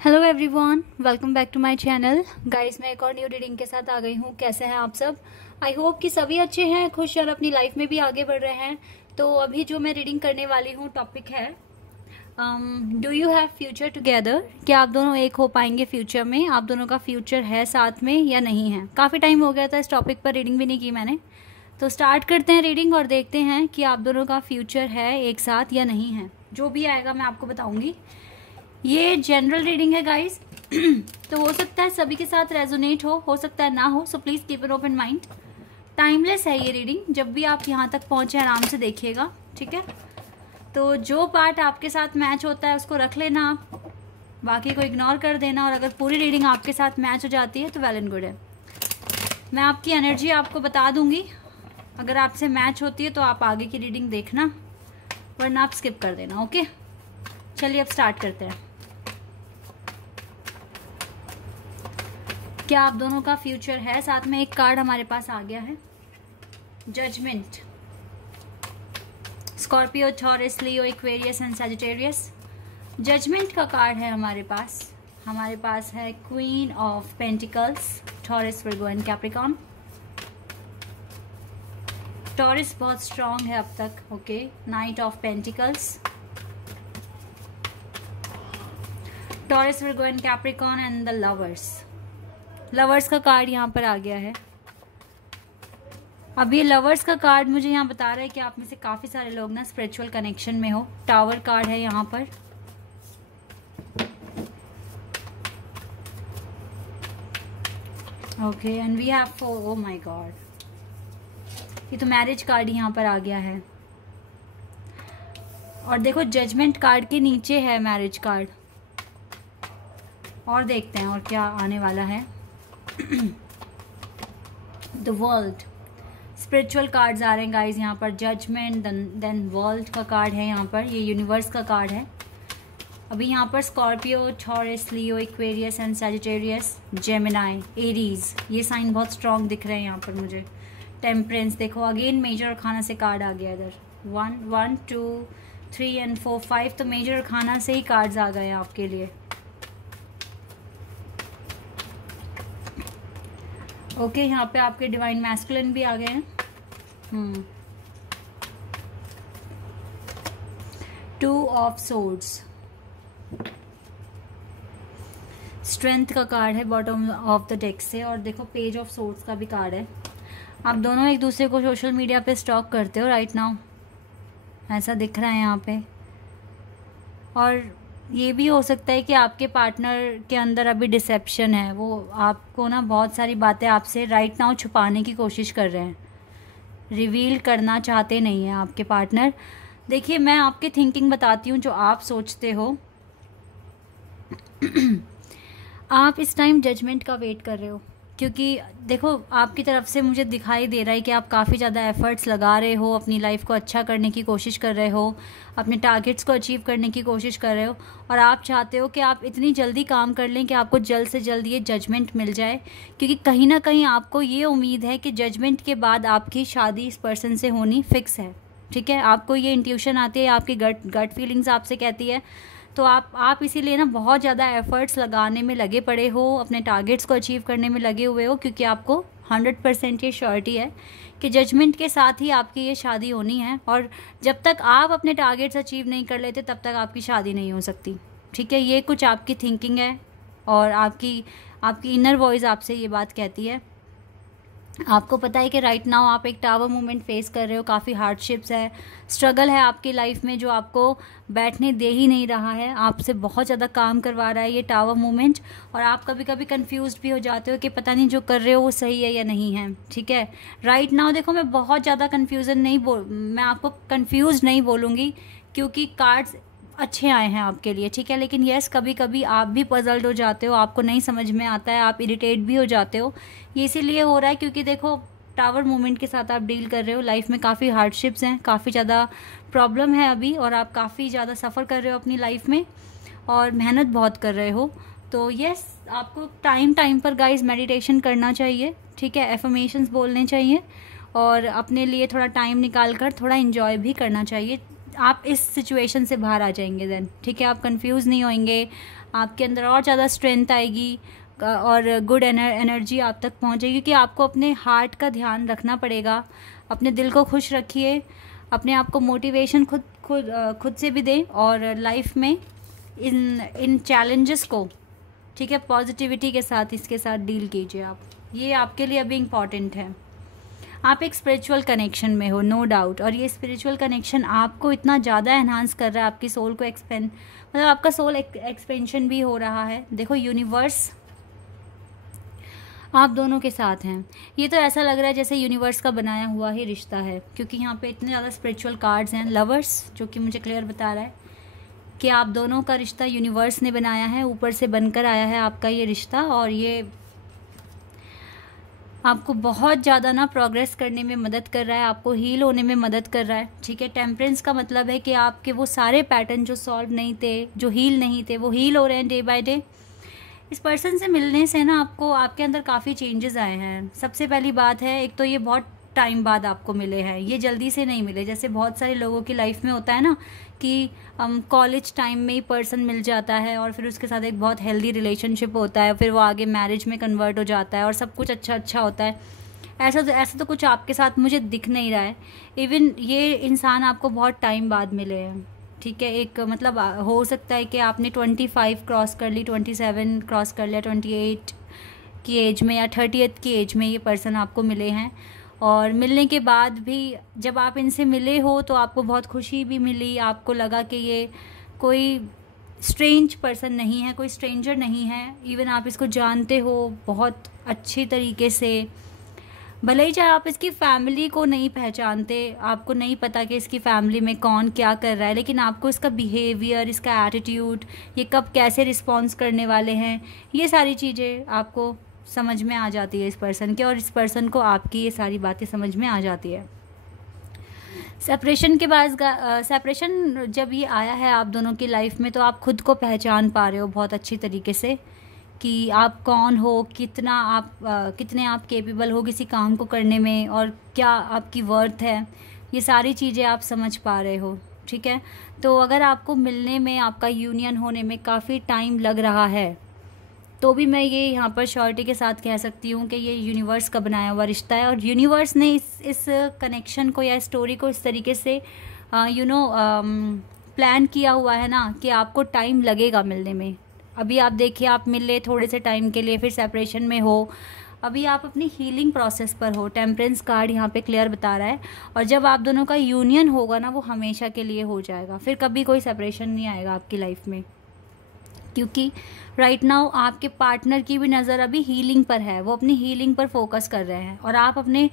Hello everyone, welcome back to my channel. Guys, मैं एक और न्यू रीडिंग के साथ आ गई हूँ। कैसे हैं आप सब? आई होप कि सभी अच्छे हैं, खुश और अपनी लाइफ में भी आगे बढ़ रहे हैं। तो अभी जो मैं रीडिंग करने वाली हूँ टॉपिक है do you have future together. क्या आप दोनों एक हो पाएंगे फ्यूचर में? आप दोनों का फ्यूचर है साथ में या नहीं है? काफ़ी टाइम हो गया था इस टॉपिक पर रीडिंग भी नहीं की मैंने। तो स्टार्ट करते हैं रीडिंग और देखते हैं कि आप दोनों का फ्यूचर है एक साथ या नहीं है। जो भी आएगा मैं आपको बताऊंगी। ये जनरल रीडिंग है गाइस तो हो सकता है सभी के साथ रेजोनेट हो सकता है ना हो। So please keep an open mind. Timeless है ये रीडिंग। जब भी आप यहाँ तक पहुंचे आराम से देखिएगा, ठीक है? तो जो पार्ट आपके साथ मैच होता है उसको रख लेना आप, बाकी को इग्नोर कर देना। और अगर पूरी रीडिंग आपके साथ मैच हो जाती है तो वेल एंड गुड है। मैं आपकी एनर्जी आपको बता दूंगी। अगर आपसे मैच होती है तो आप आगे की रीडिंग देखना, वरना आप स्किप कर देना। ओके, चलिए अब स्टार्ट करते हैं। क्या आप दोनों का फ्यूचर है साथ में? एक कार्ड हमारे पास आ गया है, judgement. Scorpio, Taurus, Leo, Aquarius and Sagittarius. Judgement का कार्ड है हमारे पास। हमारे पास है queen of pentacles, Taurus, Virgo and Capricorn. Taurus बहुत स्ट्रांग है अब तक। Okay, knight of pentacles, Taurus, Virgo and Capricorn and the lovers. Lovers का कार्ड यहाँ पर आ गया है। अब ये लवर्स का कार्ड मुझे यहाँ बता रहा है कि आप में से काफी सारे लोग ना स्पिरिचुअल कनेक्शन में हो। टावर कार्ड है यहाँ पर। Okay, and we have 4। Oh my god, ये तो मैरिज कार्ड यहाँ पर आ गया है। और देखो, जजमेंट कार्ड के नीचे है मैरिज कार्ड। और देखते हैं और क्या आने वाला है। द वर्ल्ड, स्पिरिचुअल कार्ड्स आ रहे हैं गाइज यहाँ पर। जजमेंट, देन वर्ल्ड का कार्ड है यहाँ पर। ये यूनिवर्स का कार्ड है। अभी यहाँ पर Scorpio, Taurus, Leo, Aquarius and Sagittarius, Gemini, Aries, ये साइन बहुत स्ट्रांग दिख रहे हैं यहाँ पर मुझे। टेम्परेंस, देखो अगेन मेजर अरखाना से कार्ड आ गया इधर। 1 2 3 एंड 4 5, तो मेजर अरखाना से ही कार्ड्स आ गए हैं आपके लिए। ओके, यहाँ पे आपके डिवाइन मैस्कुलिन भी आ गए हैं। 2 ऑफ सोर्ड्स, स्ट्रेंथ का कार्ड है बॉटम ऑफ द डेक से। और देखो, पेज ऑफ सोर्ड्स का भी कार्ड है। आप दोनों एक दूसरे को सोशल मीडिया पे स्टॉक करते हो राइट नाउ, ऐसा दिख रहा है यहाँ पे। और ये भी हो सकता है कि आपके पार्टनर के अंदर अभी डिसेप्शन है। वो आपको ना बहुत सारी बातें आपसे राइट नाउ छुपाने की कोशिश कर रहे हैं, रिवील करना चाहते नहीं हैं आपके पार्टनर। देखिए, मैं आपकी थिंकिंग बताती हूँ जो आप सोचते हो। आप इस टाइम जजमेंट का वेट कर रहे हो, क्योंकि देखो आपकी तरफ से मुझे दिखाई दे रहा है कि आप काफ़ी ज़्यादा एफर्ट्स लगा रहे हो, अपनी लाइफ को अच्छा करने की कोशिश कर रहे हो, अपने टारगेट्स को अचीव करने की कोशिश कर रहे हो। और आप चाहते हो कि आप इतनी जल्दी काम कर लें कि आपको जल्द से जल्द ये जजमेंट मिल जाए, क्योंकि कहीं ना कहीं आपको ये उम्मीद है कि जजमेंट के बाद आपकी शादी इस पर्सन से होनी फिक्स है। ठीक है, आपको ये इंट्यूशन आती है, आपकी गट फीलिंग्स आपसे कहती है। तो आप इसीलिए ना बहुत ज़्यादा एफर्ट्स लगाने में लगे पड़े हो, अपने टारगेट्स को अचीव करने में लगे हुए हो, क्योंकि आपको 100% ये श्योरिटी है कि जजमेंट के साथ ही आपकी ये शादी होनी है। और जब तक आप अपने टारगेट्स अचीव नहीं कर लेते तब तक आपकी शादी नहीं हो सकती। ठीक है, ये कुछ आपकी थिंकिंग है और आपकी इनर वॉइस आपसे ये बात कहती है। आपको पता है कि राइट नाउ आप एक टावर मूवमेंट फेस कर रहे हो। काफ़ी हार्डशिप्स है, स्ट्रगल है आपकी लाइफ में, जो आपको बैठने दे ही नहीं रहा है, आपसे बहुत ज़्यादा काम करवा रहा है ये टावर मूवमेंट। और आप कभी कभी कंफ्यूज भी हो जाते हो कि पता नहीं जो कर रहे हो वो सही है या नहीं है। ठीक है, राइट नाउ देखो, मैं बहुत ज़्यादा मैं आपको कंफ्यूज नहीं बोलूँगी, क्योंकि कार्ड्स अच्छे आए हैं आपके लिए। ठीक है, लेकिन यस, कभी कभी आप भी पजल्ड हो जाते हो, आपको नहीं समझ में आता है, आप इरिटेट भी हो जाते हो। ये इसीलिए हो रहा है क्योंकि देखो, टावर मूवमेंट के साथ आप डील कर रहे हो। लाइफ में काफ़ी हार्डशिप्स हैं, काफ़ी ज़्यादा प्रॉब्लम है अभी, और आप काफ़ी ज़्यादा सफ़र कर रहे हो अपनी लाइफ में और मेहनत बहुत कर रहे हो। तो यस, आपको टाइम पर गाइज मेडिटेशन करना चाहिए। ठीक है, एफर्मेशंस बोलने चाहिए और अपने लिए थोड़ा टाइम निकाल कर थोड़ा इन्जॉय भी करना चाहिए। आप इस सिचुएशन से बाहर आ जाएंगे देन, ठीक है। आप कंफ्यूज नहीं होंगे, आपके अंदर और ज़्यादा स्ट्रेंथ आएगी और गुड एनर्जी आप तक पहुंचेगी, क्योंकि आपको अपने हार्ट का ध्यान रखना पड़ेगा। अपने दिल को खुश रखिए, अपने आप को मोटिवेशन खुद से भी दें, और लाइफ में इन चैलेंजेस को, ठीक है, पॉजिटिविटी के साथ इसके साथ डील कीजिए आप। ये आपके लिए अभी इम्पॉर्टेंट है। आप एक स्पिरिचुअल कनेक्शन में हो, नो डाउट, और ये स्पिरिचुअल कनेक्शन आपको इतना ज़्यादा एनहांस कर रहा है, आपकी सोल को मतलब आपका सोल एक्सपेंशन भी हो रहा है। देखो यूनिवर्स आप दोनों के साथ हैं। ये तो ऐसा लग रहा है जैसे यूनिवर्स का बनाया हुआ ही रिश्ता है, क्योंकि यहाँ पे इतने ज़्यादा स्पिरिचुअल कार्ड्स हैं। लवर्स, जो कि मुझे क्लियर बता रहा है कि आप दोनों का रिश्ता यूनिवर्स ने बनाया है, ऊपर से बनकर आया है आपका ये रिश्ता, और ये आपको बहुत ज़्यादा ना प्रोग्रेस करने में मदद कर रहा है, आपको हील होने में मदद कर रहा है, ठीक है। टेम्परेंस का मतलब है कि आपके वो सारे पैटर्न जो सॉल्व नहीं थे, जो हील नहीं थे, वो हील हो रहे हैं डे बाय डे। इस पर्सन से मिलने से ना आपको, आपके अंदर काफ़ी चेंजेस आए हैं। सबसे पहली बात है, एक तो ये बहुत टाइम बाद आपको मिले हैं, ये जल्दी से नहीं मिले। जैसे बहुत सारे लोगों की लाइफ में होता है ना कि कॉलेज टाइम में ही पर्सन मिल जाता है और फिर उसके साथ एक बहुत हेल्दी रिलेशनशिप होता है, फिर वो आगे मैरिज में कन्वर्ट हो जाता है और सब कुछ अच्छा होता है। ऐसा तो कुछ आपके साथ मुझे दिख नहीं रहा है। इवन ये इंसान आपको बहुत टाइम बाद मिले हैं, ठीक है। एक मतलब हो सकता है कि आपने 25 क्रॉस कर ली, 27 क्रॉस कर लिया, 28 की एज में या 30th की एज में ये पर्सन आपको मिले हैं। और मिलने के बाद भी जब आप इनसे मिले हो तो आपको बहुत खुशी भी मिली, आपको लगा कि ये कोई स्ट्रेंज पर्सन नहीं है, कोई स्ट्रेंजर नहीं है। इवन आप इसको जानते हो बहुत अच्छी तरीके से, भले ही चाहे आप इसकी फैमिली को नहीं पहचानते, आपको नहीं पता कि इसकी फैमिली में कौन क्या कर रहा है, लेकिन आपको इसका बिहेवियर, इसका एटीट्यूड, ये कब कैसे रिस्पॉन्स करने वाले हैं, ये सारी चीज़ें आपको समझ में आ जाती है इस पर्सन के, और इस पर्सन को आपकी ये सारी बातें समझ में आ जाती है। सेपरेशन के बाद सेपरेशन जब ये आया है आप दोनों की लाइफ में, तो आप खुद को पहचान पा रहे हो बहुत अच्छी तरीके से कि आप कौन हो, कितने आप कैपेबल हो किसी काम को करने में, और क्या आपकी वर्थ है, ये सारी चीज़ें आप समझ पा रहे हो, ठीक है। तो अगर आपको मिलने में, आपका यूनियन होने में काफ़ी टाइम लग रहा है, तो भी मैं ये यहाँ पर श्योरिटी के साथ कह सकती हूँ कि ये यूनिवर्स का बनाया हुआ रिश्ता है, और यूनिवर्स ने इस कनेक्शन को या स्टोरी को इस तरीके से प्लान किया हुआ है ना कि आपको टाइम लगेगा मिलने में। अभी आप देखिए, आप मिले थोड़े से टाइम के लिए, फिर सेपरेशन में हो, अभी आप अपनी हीलिंग प्रोसेस पर हो। टेम्परेंस कार्ड यहाँ पे क्लियर बता रहा है, और जब आप दोनों का यूनियन होगा ना, वो हमेशा के लिए हो जाएगा, फिर कभी कोई सेपरेशन नहीं आएगा आपकी लाइफ में, क्योंकि राइट नाउ आपके पार्टनर की भी नज़र अभी हीलिंग पर है, वो अपनी हीलिंग पर फोकस कर रहे हैं, और आप अपने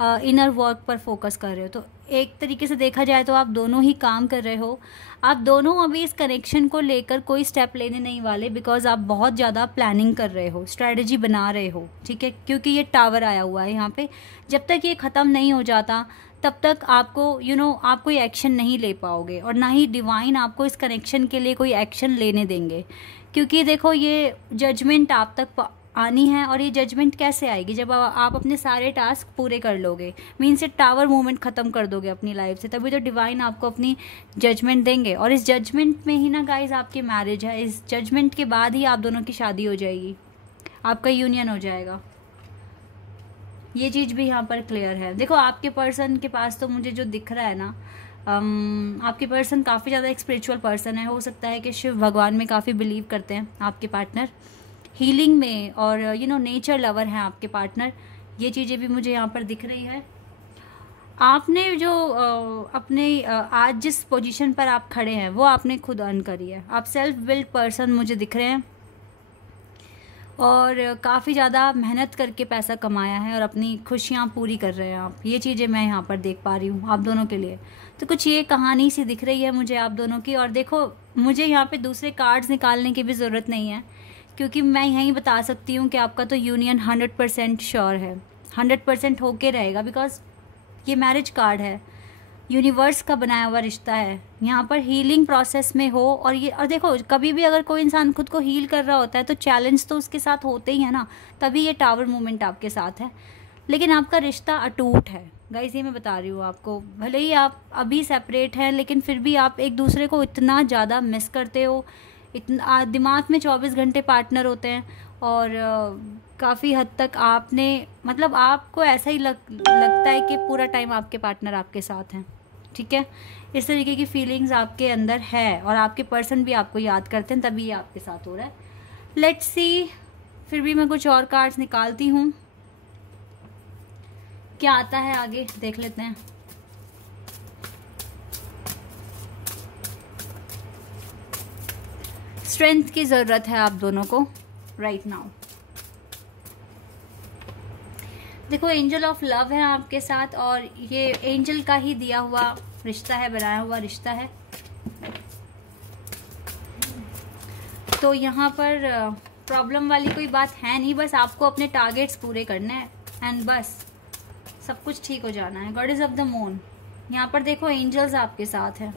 इनर वर्क पर फोकस कर रहे हो। तो एक तरीके से देखा जाए तो आप दोनों ही काम कर रहे हो। आप दोनों अभी इस कनेक्शन को लेकर कोई स्टेप लेने नहीं वाले, बिकॉज आप बहुत ज़्यादा प्लानिंग कर रहे हो, स्ट्रेटजी बना रहे हो, ठीक है। क्योंकि ये टावर आया हुआ है यहाँ पे, जब तक ये ख़त्म नहीं हो जाता तब तक आपको आप कोई एक्शन नहीं ले पाओगे, और ना ही डिवाइन आपको इस कनेक्शन के लिए कोई एक्शन लेने देंगे। क्योंकि देखो, ये जजमेंट आप तक आनी है, और ये जजमेंट कैसे आएगी, जब आप अपने सारे टास्क पूरे कर लोगे, मीन से टावर मूवमेंट ख़त्म कर दोगे अपनी लाइफ से, तभी तो डिवाइन आपको अपनी जजमेंट देंगे। और इस जजमेंट में ही ना गाइज आपकी मैरिज है, इस जजमेंट के बाद ही आप दोनों की शादी हो जाएगी, आपका यूनियन हो जाएगा। ये चीज़ भी यहाँ पर क्लियर है। देखो, आपके पर्सन के पास तो मुझे जो दिख रहा है ना, आपके पर्सन काफ़ी ज़्यादा एक स्पिरिचुअल पर्सन है। हो सकता है कि शिव भगवान में काफ़ी बिलीव करते हैं आपके पार्टनर, हीलिंग में, और नेचर लवर हैं आपके पार्टनर। ये चीज़ें भी मुझे यहाँ पर दिख रही है। आपने जो अपने आज जिस पोजीशन पर आप खड़े हैं वो आपने खुद अर्न करी है। आप सेल्फ बिल्ड पर्सन मुझे दिख रहे हैं, और काफ़ी ज़्यादा मेहनत करके पैसा कमाया है और अपनी खुशियाँ पूरी कर रहे हैं आप। ये चीज़ें मैं यहाँ पर देख पा रही हूँ आप दोनों के लिए। तो कुछ ये कहानी सी दिख रही है मुझे आप दोनों की। और देखो, मुझे यहाँ पे दूसरे कार्ड्स निकालने की भी ज़रूरत नहीं है, क्योंकि मैं यहीं बता सकती हूँ कि आपका तो यूनियन 100% श्योर है, 100% होके रहेगा, बिकॉज ये मैरिज कार्ड है, यूनिवर्स का बनाया हुआ रिश्ता है। यहाँ पर हीलिंग प्रोसेस में हो, और देखो, कभी भी अगर कोई इंसान खुद को हील कर रहा होता है तो चैलेंज तो उसके साथ होते ही है ना, तभी ये टावर मूवमेंट आपके साथ है। लेकिन आपका रिश्ता अटूट है, गाइस ये मैं बता रही हूँ आपको, भले ही आप अभी सेपरेट हैं लेकिन फिर भी आप एक दूसरे को इतना ज़्यादा मिस करते हो, इतना दिमाग में 24 घंटे पार्टनर होते हैं। और काफ़ी हद तक आपने मतलब आपको ऐसा ही लगता है कि पूरा टाइम आपके पार्टनर आपके साथ हैं, ठीक है। इस तरीके की फीलिंग्स आपके अंदर है और आपके पर्सन भी आपको याद करते हैं, तभी ये आपके साथ हो रहा है। लेट्स सी, फिर भी मैं कुछ और कार्ड्स निकालती हूँ, क्या आता है आगे देख लेते हैं। स्ट्रेंथ की ज़रूरत है आप दोनों को राइट नाउ। देखो एंजल ऑफ लव है आपके साथ और ये एंजल का ही दिया हुआ रिश्ता है, बनाया हुआ रिश्ता है। तो यहाँ पर प्रॉब्लम वाली कोई बात है नहीं, बस आपको अपने टारगेट्स पूरे करने हैं एंड बस सब कुछ ठीक हो जाना है। गॉडेस ऑफ द मून, यहाँ पर देखो एंजल्स आपके साथ हैं।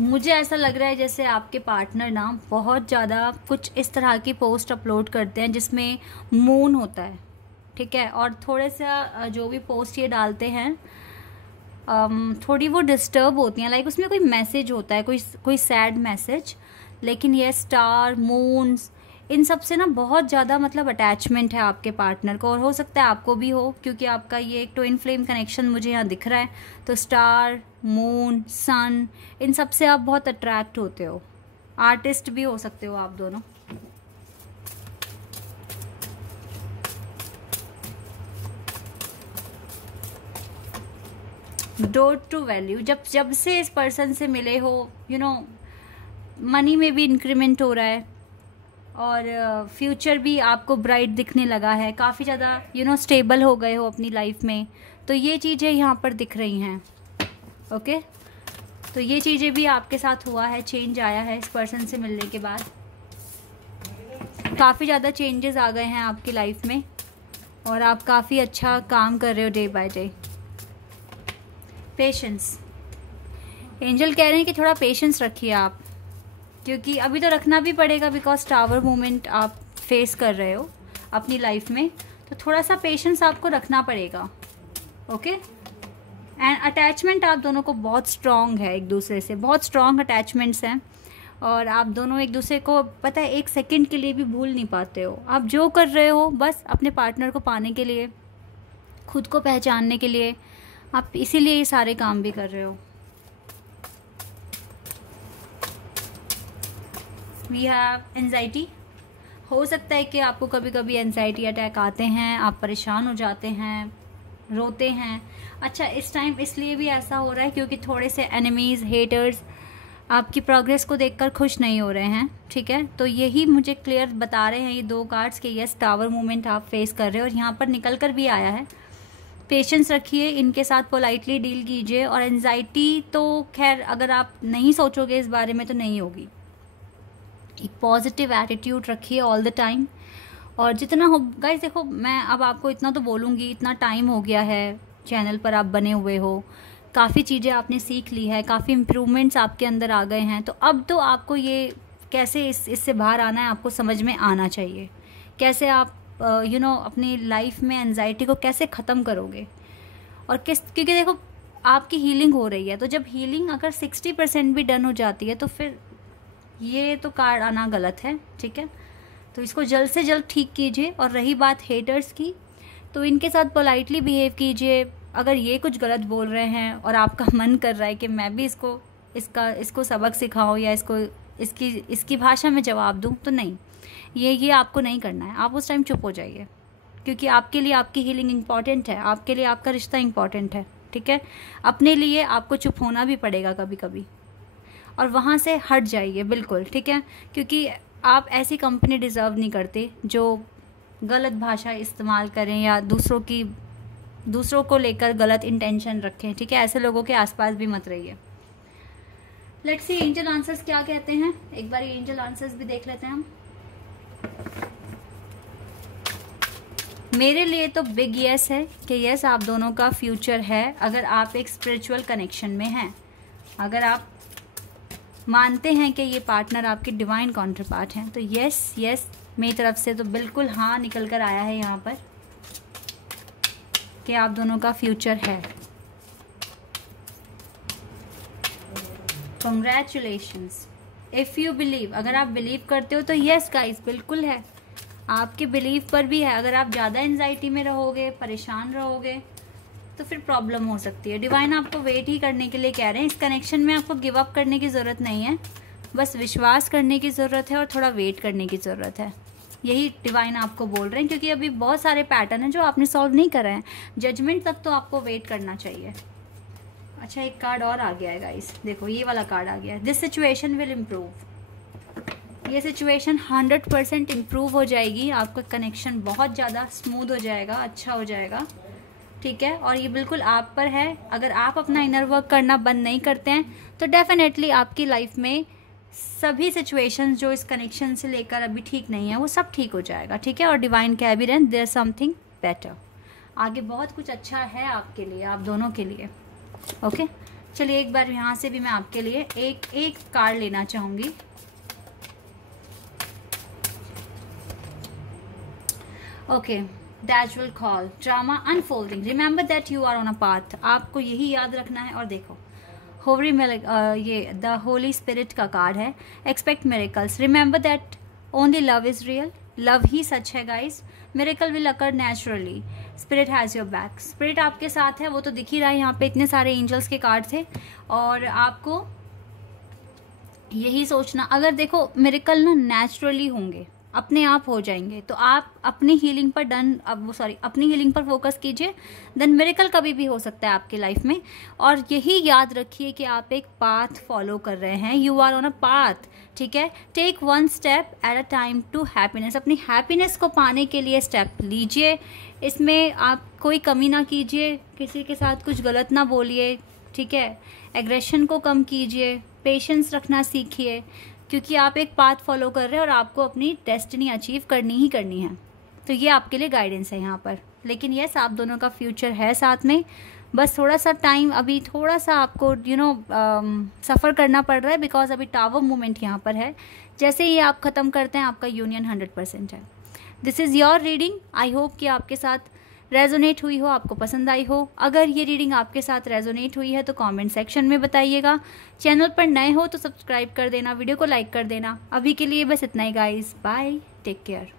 मुझे ऐसा लग रहा है जैसे आपके पार्टनर ना बहुत ज़्यादा कुछ इस तरह की पोस्ट अपलोड करते हैं जिसमें मून होता है, ठीक है। और थोड़े सा जो भी पोस्ट ये डालते हैं थोड़ी वो डिस्टर्ब होती हैं, लाइक उसमें कोई मैसेज होता है, कोई सैड मैसेज, लेकिन ये स्टार मून्स इन सब से ना बहुत ज़्यादा मतलब अटैचमेंट है आपके पार्टनर को, और हो सकता है आपको भी हो क्योंकि आपका ये एक ट्विन फ्लेम कनेक्शन मुझे यहाँ दिख रहा है। तो स्टार, मून, सन, इन सब से आप बहुत अट्रैक्ट होते हो। आर्टिस्ट भी हो सकते हो आप दोनों। डोर टू वैल्यू, जब से इस पर्सन से मिले हो यू नो मनी में भी इंक्रीमेंट हो रहा है और फ्यूचर भी आपको ब्राइट दिखने लगा है, काफ़ी ज़्यादा स्टेबल हो गए हो अपनी लाइफ में। तो ये चीज़ें यहाँ पर दिख रही हैं, ओके। तो ये चीज़ें भी आपके साथ हुआ है, चेंज आया है इस पर्सन से मिलने के बाद। काफ़ी ज़्यादा चेंजेस आ गए हैं आपकी लाइफ में और आप काफ़ी अच्छा काम कर रहे हो day by day. Patience, angel कह रहे हैं कि थोड़ा पेशेंस रखिए आप, क्योंकि अभी तो रखना भी पड़ेगा बिकॉज टावर मूवमेंट आप फेस कर रहे हो अपनी लाइफ में, तो थोड़ा सा पेशेंस आपको रखना पड़ेगा, ओके। एंड अटैचमेंट आप दोनों को बहुत स्ट्रॉन्ग है, एक दूसरे से बहुत स्ट्रॉन्ग अटैचमेंट्स हैं और आप दोनों एक दूसरे को पता है एक सेकंड के लिए भी भूल नहीं पाते हो। आप जो कर रहे हो बस अपने पार्टनर को पाने के लिए, खुद को पहचानने के लिए, आप इसीलिए ये सारे काम भी कर रहे हो। वी हैव एंजाइटी, हो सकता है कि आपको कभी कभी एंजाइटी अटैक आते हैं, आप परेशान हो जाते हैं, रोते हैं। अच्छा, इस टाइम इसलिए भी ऐसा हो रहा है क्योंकि थोड़े से एनिमीज़, हेटर्स आपकी प्रोग्रेस को देखकर खुश नहीं हो रहे हैं, ठीक है। तो यही मुझे क्लियर बता रहे हैं ये दो कार्ड्स कि यस टावर मूवमेंट आप फेस कर रहे हो और यहाँ पर निकल कर भी आया है। पेशेंस रखिए, इनके साथ पोलाइटली डील कीजिए और एंजाइटी तो खैर अगर आप नहीं सोचोगे इस बारे में तो नहीं होगी। एक पॉजिटिव एटीट्यूड रखिए ऑल द टाइम और जितना हो गाइस, देखो मैं अब आपको इतना तो बोलूँगी, इतना टाइम हो गया है चैनल पर आप बने हुए हो, काफ़ी चीज़ें आपने सीख ली है, काफ़ी इम्प्रूवमेंट्स आपके अंदर आ गए हैं। तो अब तो आपको ये कैसे इससे बाहर आना है आपको समझ में आना चाहिए, कैसे आप अपनी लाइफ में एंजाइटी को कैसे ख़त्म करोगे और क्योंकि देखो आपकी हीलिंग हो रही है, तो जब हीलिंग अगर 60% भी डन हो जाती है तो फिर ये तो कार्ड आना गलत है, ठीक है। तो इसको जल्द से जल्द ठीक कीजिए। और रही बात हेटर्स की, तो इनके साथ पोलाइटली बिहेव कीजिए। अगर ये कुछ गलत बोल रहे हैं और आपका मन कर रहा है कि मैं भी इसको सबक सिखाऊं या इसकी भाषा में जवाब दूं, तो नहीं, ये आपको नहीं करना है। आप उस टाइम चुप हो जाइए क्योंकि आपके लिए आपकी हीलिंग इम्पॉर्टेंट है, आपके लिए आपका रिश्ता इम्पॉर्टेंट है, ठीक है। अपने लिए आपको चुप होना भी पड़ेगा कभी कभी और वहाँ से हट जाइए बिल्कुल, ठीक है। क्योंकि आप ऐसी कंपनी डिज़र्व नहीं करते जो गलत भाषा इस्तेमाल करें या दूसरों को लेकर गलत इंटेंशन रखें, ठीक है। ऐसे लोगों के आसपास भी मत रहिए। लेट्स सी एंजल आंसर्स क्या कहते हैं, एक बार एंजल आंसर्स भी देख लेते हैं हम। मेरे लिए तो बिग यस है कि यस आप दोनों का फ्यूचर है अगर आप एक स्पिरिचुअल कनेक्शन में हैं, अगर आप मानते हैं कि ये पार्टनर आपके डिवाइन काउंटर पार्ट हैं, तो यस मेरी तरफ से तो बिल्कुल हाँ निकल कर आया है यहाँ पर कि आप दोनों का फ्यूचर है। कंग्रेचुलेशंस इफ़ यू बिलीव, अगर आप बिलीव करते हो तो यस गाइस बिल्कुल है, आपके बिलीव पर भी है। अगर आप ज़्यादा एंजाइटी में रहोगे, परेशान रहोगे, तो फिर प्रॉब्लम हो सकती है। डिवाइन आपको वेट ही करने के लिए कह रहे हैं। इस कनेक्शन में आपको गिव अप करने की ज़रूरत नहीं है, बस विश्वास करने की ज़रूरत है और थोड़ा वेट करने की ज़रूरत है। यही डिवाइन आपको बोल रहे हैं, क्योंकि अभी बहुत सारे पैटर्न हैं जो आपने सॉल्व नहीं करे हैं। जजमेंट तक तो आपको वेट करना चाहिए। अच्छा, एक कार्ड और आ गया है गाइस, देखो ये वाला कार्ड आ गया है। This situation will improve. ये सिचुएशन 100% इम्प्रूव हो जाएगी। आपका कनेक्शन बहुत ज़्यादा स्मूथ हो जाएगा, अच्छा हो जाएगा, ठीक है। और ये बिल्कुल आप पर है। अगर आप अपना इनर वर्क करना बंद नहीं करते हैं तो डेफिनेटली आपकी लाइफ में सभी सिचुएशंस जो इस कनेक्शन से लेकर अभी ठीक नहीं है वो सब ठीक हो जाएगा, ठीक है। और डिवाइन कह भी रहे हैं देयर समथिंग बेटर, आगे बहुत कुछ अच्छा है आपके लिए, आप दोनों के लिए। ओके, चलिए एक बार यहाँ से भी मैं आपके लिए एक कार्ड लेना चाहूँगी। Okay, that will call drama unfolding, remember that you are on a path. आपको यही याद रखना है। और देखो होवरी में ये द होली स्पिरिट का कार्ड है। Expect miracles, remember that only love is real, love ही सच है guys. Miracle will occur naturally, spirit has your back. Spirit आपके साथ है, वो तो दिख ही रहा है। यहाँ पे इतने सारे एंजल्स के कार्ड थे और आपको यही सोचना, अगर देखो मिरेकल ना नेचुरली होंगे, अपने आप हो जाएंगे, तो आप अपनी हीलिंग पर अपनी हीलिंग पर फोकस कीजिए, देन मिरेकल कभी भी हो सकता है आपकी लाइफ में। और यही याद रखिए कि आप एक पाथ फॉलो कर रहे हैं, you are on a path, ठीक है। Take one step at a time to happiness. अपनी हैप्पीनेस को पाने के लिए स्टेप लीजिए, इसमें आप कोई कमी ना कीजिए, किसी के साथ कुछ गलत ना बोलिए, ठीक है। एग्रेशन को कम कीजिए, पेशेंस रखना सीखिए, क्योंकि आप एक पाथ फॉलो कर रहे हैं और आपको अपनी डेस्टिनी अचीव करनी ही करनी है। तो ये आपके लिए गाइडेंस है यहाँ पर। लेकिन यस, आप दोनों का फ्यूचर है साथ में, बस थोड़ा सा टाइम, अभी थोड़ा सा आपको सफ़र करना पड़ रहा है, बिकॉज अभी टावर मूवमेंट यहाँ पर है। जैसे ही आप ख़त्म करते हैं आपका यूनियन 100% है। This is your reading. I hope कि आपके साथ रेजोनेट हुई हो, आपको पसंद आई हो। अगर ये रीडिंग आपके साथ रेजोनेट हुई है तो कमेंट सेक्शन में बताइएगा। चैनल पर नए हो तो सब्सक्राइब कर देना, वीडियो को लाइक कर देना। अभी के लिए बस इतना ही गाइस, बाय, टेक केयर।